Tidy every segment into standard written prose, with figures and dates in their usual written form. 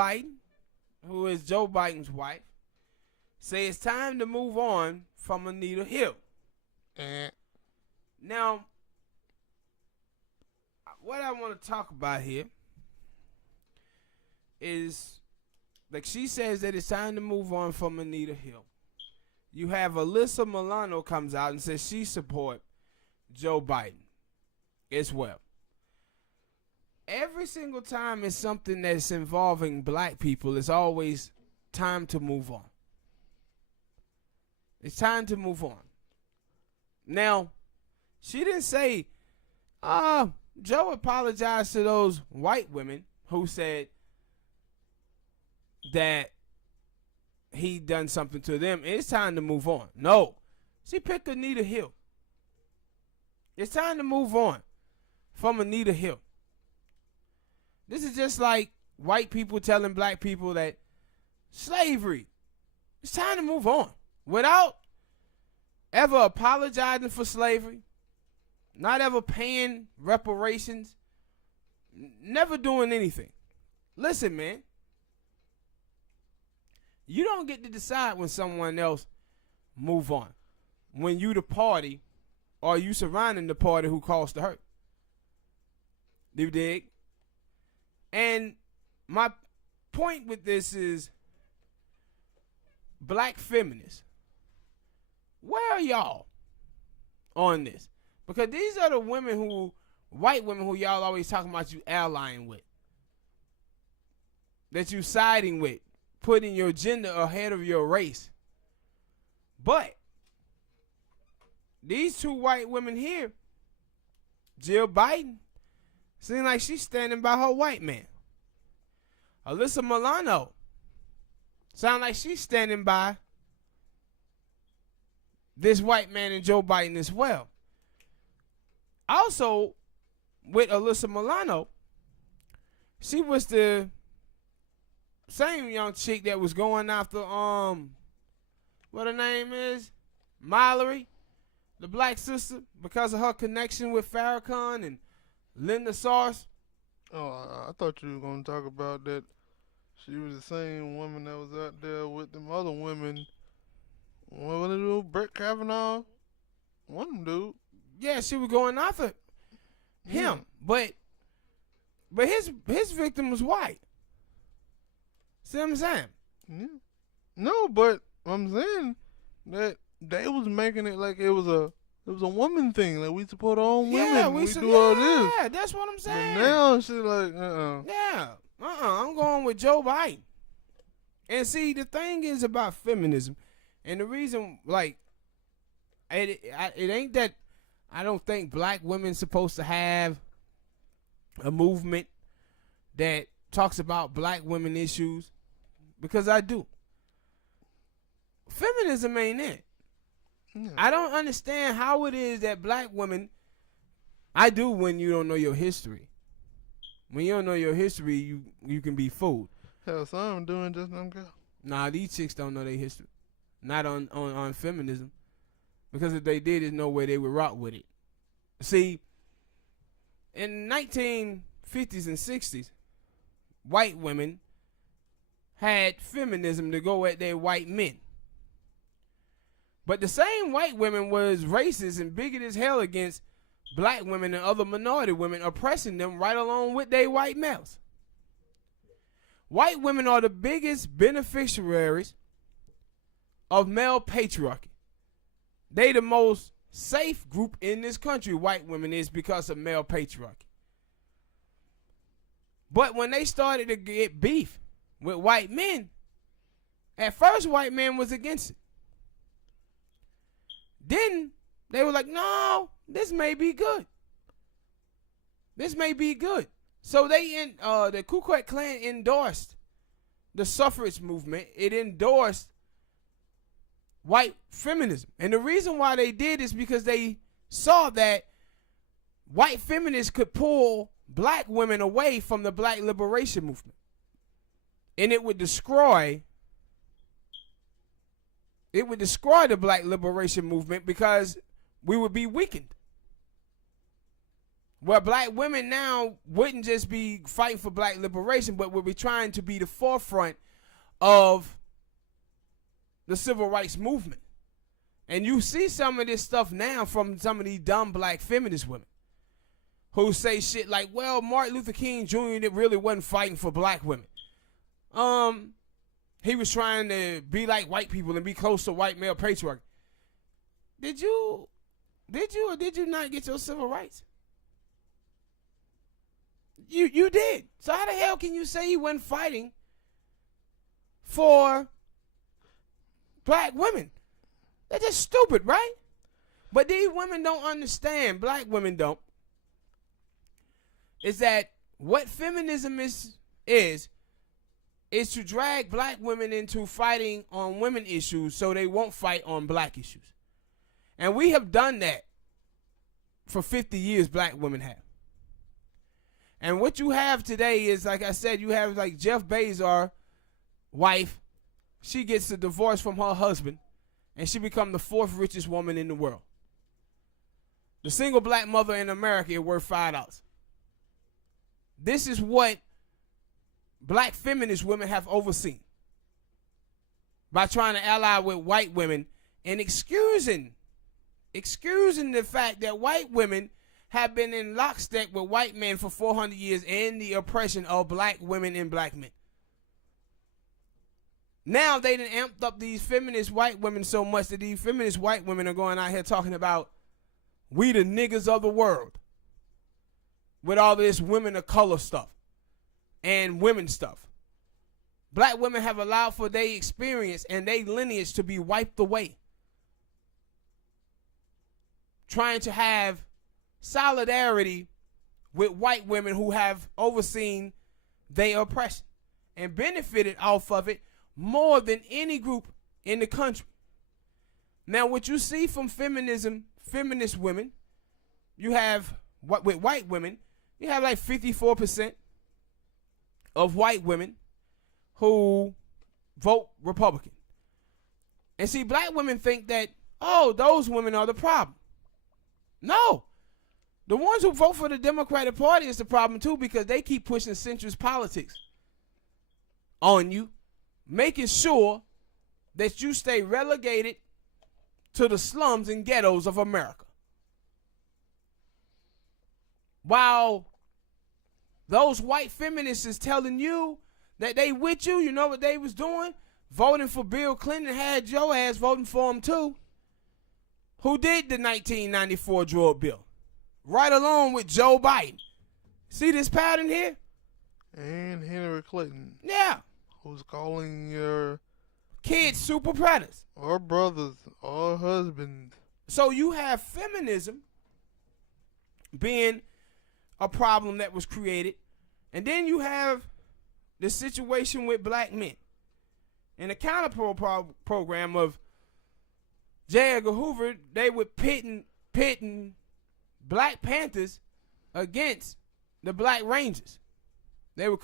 Biden, who is Joe Biden's wife, say it's time to move on from Anita Hill. Now, what I want to talk about here is, like, she says that it's time to move on from Anita Hill. You have Alyssa Milano comes out and says she support Joe Biden as well. Every single time it's something that's involving black people, it's always time to move on. It's time to move on. Now, she didn't say, Joe apologized to those white women who said that he done something to them. It's time to move on. No. She picked Anita Hill. It's time to move on from Anita Hill. This is just like white people telling black people that slavery, it's time to move on. Without ever apologizing for slavery, not ever paying reparations, never doing anything. Listen, man. You don't get to decide when someone else move on. When you the party or you surrounding the party who caused the hurt. Do you dig? And my point with this is, black feminists, where are y'all on this? Because these are the women who, white women who y'all always talking about you allying with. That you siding with. Putting your gender ahead of your race. But these two white women here, Jill Biden, seems like she's standing by her white man. Alyssa Milano sound like she's standing by this white man and Joe Biden as well. Also, with Alyssa Milano, she was the same young chick that was going after what her name is, Mallory, the black sister, because of her connection with Farrakhan and Linda Sauce. Oh, I thought you were gonna talk about that. She was the same woman that was out there with them other women. What was it, do? Brett Kavanaugh, one of them dude. Yeah, she was going after him, but his victim was white. See what I'm saying? Yeah. No, but I'm saying that they was making it like it was a woman thing. Like, we support our own women. Yeah, we do all this. Yeah, that's what I'm saying. But now she's like, Yeah, I'm going with Joe Biden. And see, the thing is about feminism, and the reason, like, it ain't that I don't think black women supposed to have a movement that talks about black women issues. Because I do. Feminism ain't it. Yeah. I don't understand how it is that black women, I do when you don't know your history. When you don't know your history, you can be fooled. Hell, some doing just don't go. Nah, these chicks don't know their history. Not on feminism. Because if they did, there's no way they would rock with it. See, in 1950s and 60s, white women had feminism to go at their white men. But the same white women was racist and bigoted as hell against black women and other minority women, oppressing them right along with their white males. White women are the biggest beneficiaries of male patriarchy. They the most safe group in this country, white women is, because of male patriarchy. But when they started to get beef with white men, at first white men was against it. Then they were like, no, this may be good. This may be good. So the Ku Klux Klan endorsed the suffrage movement. It endorsed white feminism. And the reason why they did is because they saw that white feminists could pull black women away from the black liberation movement. And it would destroy the black liberation movement because we would be weakened. where black women now wouldn't just be fighting for black liberation, but would be trying to be the forefront of the civil rights movement. And you see some of this stuff now from some of these dumb black feminist women who say shit like, well, Martin Luther King Jr. really wasn't fighting for black women. He was trying to be like white people and be close to white male patriarchy. Did you or did you not get your civil rights? You did. So how the hell can you say he wasn't fighting for black women? That's just stupid, right? But these women don't understand, black women don't, is that what feminism is to drag black women into fighting on women issues so they won't fight on black issues. And we have done that for 50 years, black women have. And what you have today is, like I said, you have like Jeff Bezos' wife. She gets a divorce from her husband, and she becomes the 4th richest woman in the world. The single black mother in America is worth $5. This is what black feminist women have overseen by trying to ally with white women and excusing the fact that white women have been in lockstep with white men for 400 years and the oppression of black women and black men. Now they done amped up these feminist white women so much that these feminist white women are going out here talking about we the niggas of the world with all this women of color stuff and women stuff. Black women have allowed for their experience and their lineage to be wiped away, trying to have solidarity with white women who have overseen their oppression and benefited off of it more than any group in the country. Now, what you see from feminist women, you have, with white women, you have like 54% of white women who vote Republican. And see, black women think that, oh, those women are the problem. No. The ones who vote for the Democratic Party is the problem too, because they keep pushing centrist politics on you, making sure that you stay relegated to the slums and ghettos of America. While those white feminists is telling you that they with you, you know what they was doing? Voting for Bill Clinton, had your ass voting for him too. Who did the 1994 drug bill? Right along with Joe Biden. See this pattern here? And Hillary Clinton. Yeah. Who's calling your kids super predators. Or brothers, or husbands. So you have feminism being a problem that was created. And then you have the situation with black men. And the counter program of J. Edgar Hoover, they were pitting Black Panthers against the Black Rangers. They would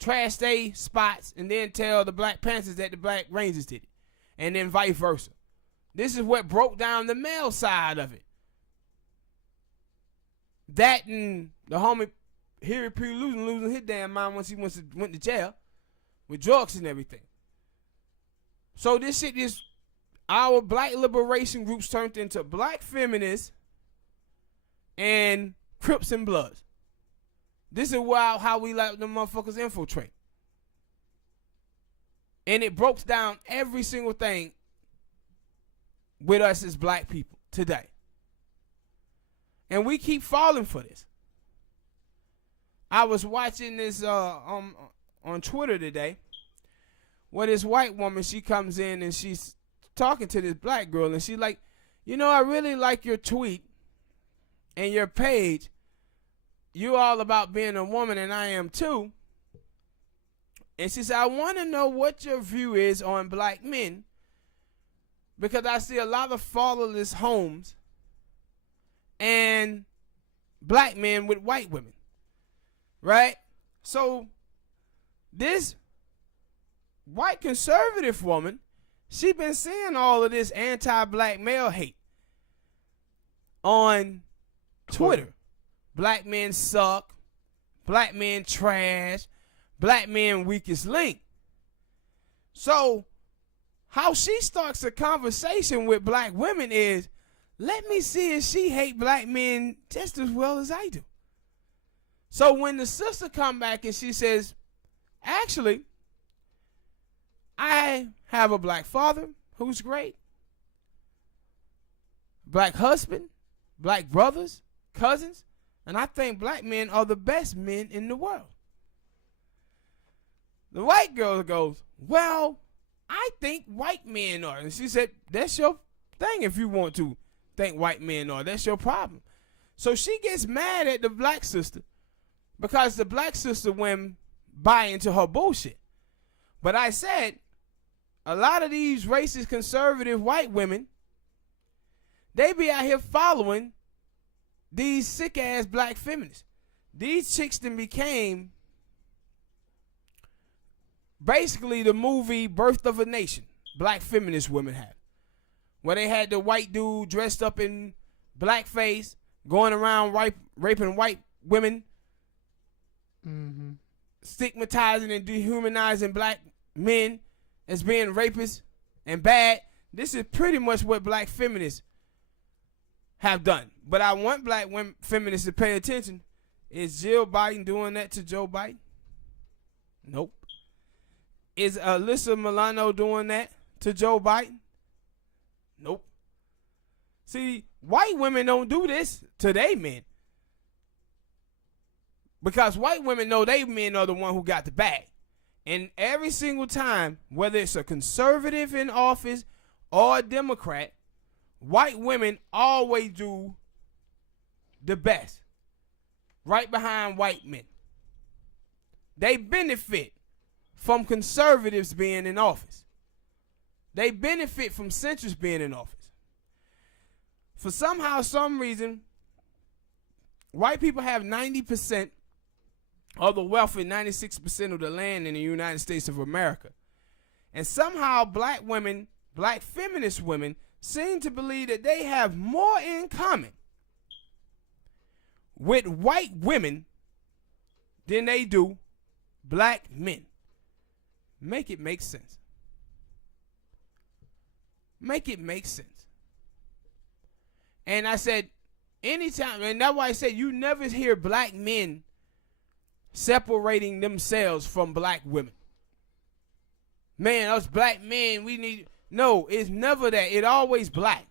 trash their spots and then tell the Black Panthers that the Black Rangers did it. And then vice versa. This is what broke down the male side of it. That and the homie Harry P. losing his damn mind once he went to jail with drugs and everything. So this shit is, our black liberation groups turned into black feminists and Crips and Bloods. This is how we let them motherfuckers infiltrate. And it broke down every single thing with us as black people today. And we keep falling for this. I was watching this on Twitter today where this white woman, she comes in and she's talking to this black girl and she's like, you know, I really like your tweet and your page. You all about being a woman and I am too. And she said, I want to know what your view is on black men because I see a lot of fatherless homes and black men with white women. Right? So this white conservative woman, she been seeing all of this anti-black male hate on Twitter. black men suck, black men trash, black men weakest link. So how she starts a conversation with black women is, let me see if she hate black men just as well as I do. So when the sister come back and she says, actually, I have a black father who's great, black husband, black brothers, cousins, and I think black men are the best men in the world. The white girl goes, well, I think white men are. And she said, that's your thing if you want to think white men are. That's your problem. So she gets mad at the black sister because the black sister went buy into her bullshit. But I said, a lot of these racist conservative white women, they be out here following these sick ass black feminists. These chicks then became basically the movie Birth of a Nation, black feminist women have, where they had the white dude dressed up in blackface going around raping white women, stigmatizing and dehumanizing black men as being rapists and bad. This is pretty much what black feminists have done. But I want black women feminists to pay attention. Is Jill Biden doing that to Joe Biden? Nope. Is Alyssa Milano doing that to Joe Biden? Nope. See, white women don't do this to they men. Because white women know they men are the one who got the bag. And every single time, whether it's a conservative in office or a Democrat, white women always do the best. Right behind white men. They benefit from conservatives being in office. They benefit from centrists being in office. For somehow, some reason, white people have 90% of the wealth and 96% of the land in the United States of America. And somehow black women, black feminist women, seem to believe that they have more in common with white women than they do black men. Make it make sense. Make it make sense. And I said, anytime, and that's why I said you never hear black men separating themselves from black women. Man, us black men, we need, no, it's never that. It always black.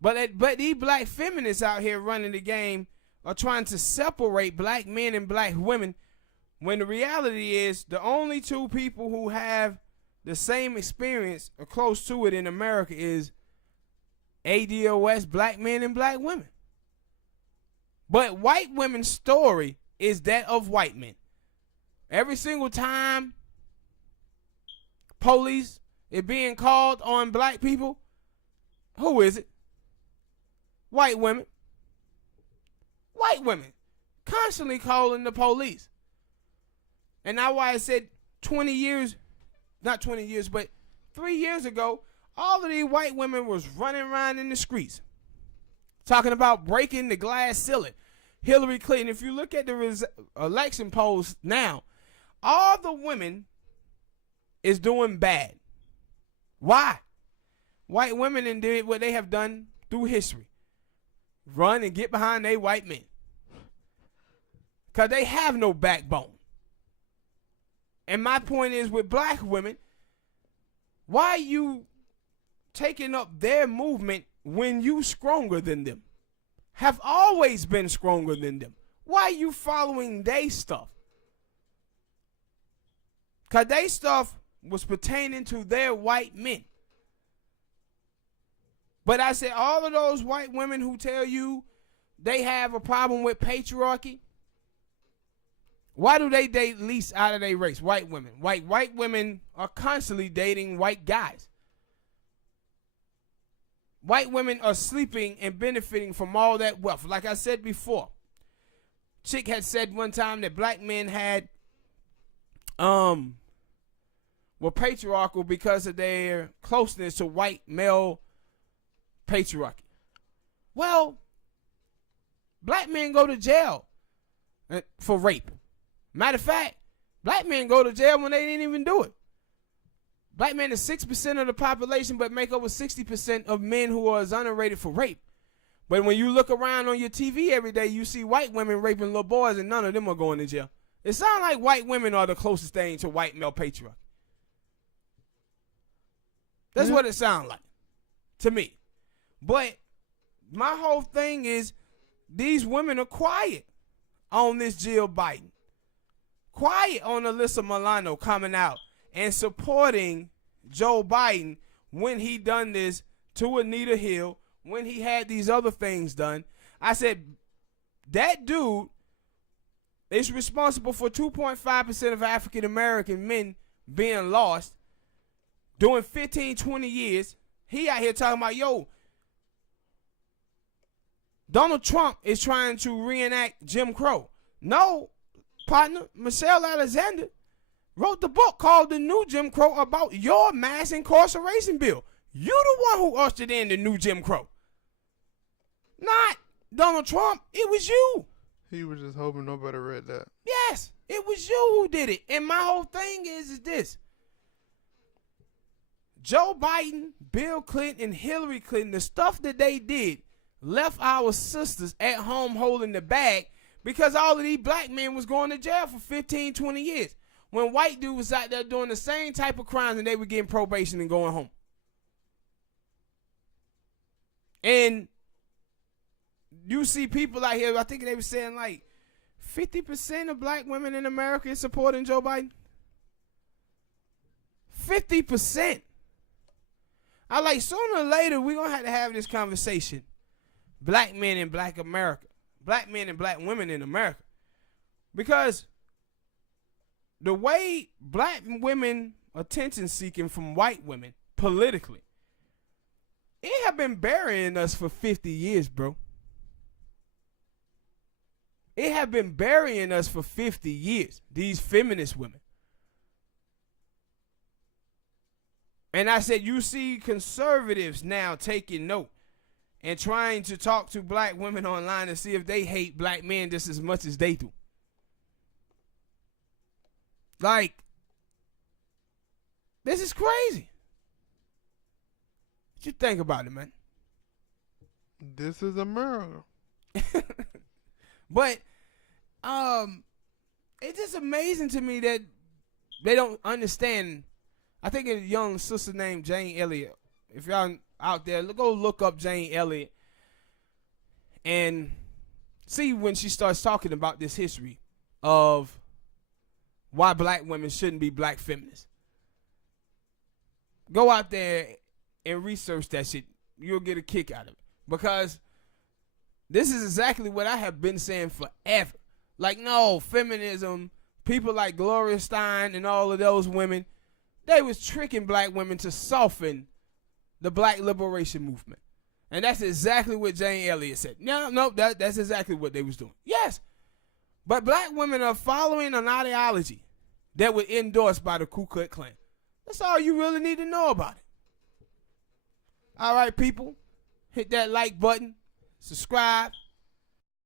But these black feminists out here running the game are trying to separate black men and black women, when the reality is the only two people who have the same experience or close to it in America is ADOS, black men and black women. But white women's story is that of white men. Every single time police is being called on black people, who is it? White women. White women constantly calling the police. And that's why I said 20 years, not 20 years, but 3 years ago, all of these white women was running around in the streets talking about breaking the glass ceiling. Hillary Clinton, if you look at the election polls now, all the women is doing bad. Why? White women did what they have done through history. Run and get behind they white men. Because they have no backbone. And my point is with black women, why are you taking up their movement when you stronger than them? Have always been stronger than them. Why are you following they stuff? Because they stuff was pertaining to their white men. But I said all of those white women who tell you they have a problem with patriarchy, why do they date least out of their race? White women. White women are constantly dating white guys. White women are sleeping and benefiting from all that wealth. Like I said before, chick had said one time that black men had were patriarchal because of their closeness to white male patriarchy. Well, black men go to jail for rape. Matter of fact, black men go to jail when they didn't even do it. Black men is 6% of the population, but make over 60% of men who are exonerated for rape. But when you look around on your TV every day, you see white women raping little boys, and none of them are going to jail. It sounds like white women are the closest thing to white male patriarchy. That's what it sounds like to me. But my whole thing is these women are quiet on this Jill Biden. Quiet on Alyssa Milano coming out and supporting Joe Biden when he done this to Anita Hill, when he had these other things done. I said, that dude is responsible for 2.5% of African American men being lost doing 15, 20 years. He out here talking about, yo, Donald Trump is trying to reenact Jim Crow. No, partner, Michelle Alexander wrote the book called The New Jim Crow about your mass incarceration bill. You the one who ushered in the new Jim Crow. Not Donald Trump. It was you. He was just hoping nobody read that. Yes, it was you who did it. And my whole thing is this. Joe Biden, Bill Clinton, and Hillary Clinton, the stuff that they did left our sisters at home holding the bag because all of these black men was going to jail for 15, 20 years. When white dudes was out there doing the same type of crimes and they were getting probation and going home. And you see people out here, I think they were saying like 50% of black women in America is supporting Joe Biden. 50%. I like sooner or later we're going to have this conversation. Black men in black America. Black men and black women in America. Because the way black women attention seeking from white women politically, it have been burying us for 50 years, bro. It have been burying us for 50 years, these feminist women. And I said, you see conservatives now taking note and trying to talk to black women online to see if they hate black men just as much as they do. Like, this is crazy. What you think about it, man? This is America. But it's just amazing to me that they don't understand. I think a young sister named Jane Elliott. If y'all out there, go look up Jane Elliott and see when she starts talking about this history of why black women shouldn't be black feminists. Go out there and research that shit. You'll get a kick out of it. Because this is exactly what I have been saying forever. Like, no, feminism, people like Gloria Steinem and all of those women, they was tricking black women to soften the black liberation movement. And that's exactly what Jane Elliott said. No, that's exactly what they was doing. Yes. But black women are following an ideology that was endorsed by the Ku Klux Klan. That's all you really need to know about it. All right, people. Hit that like button. Subscribe.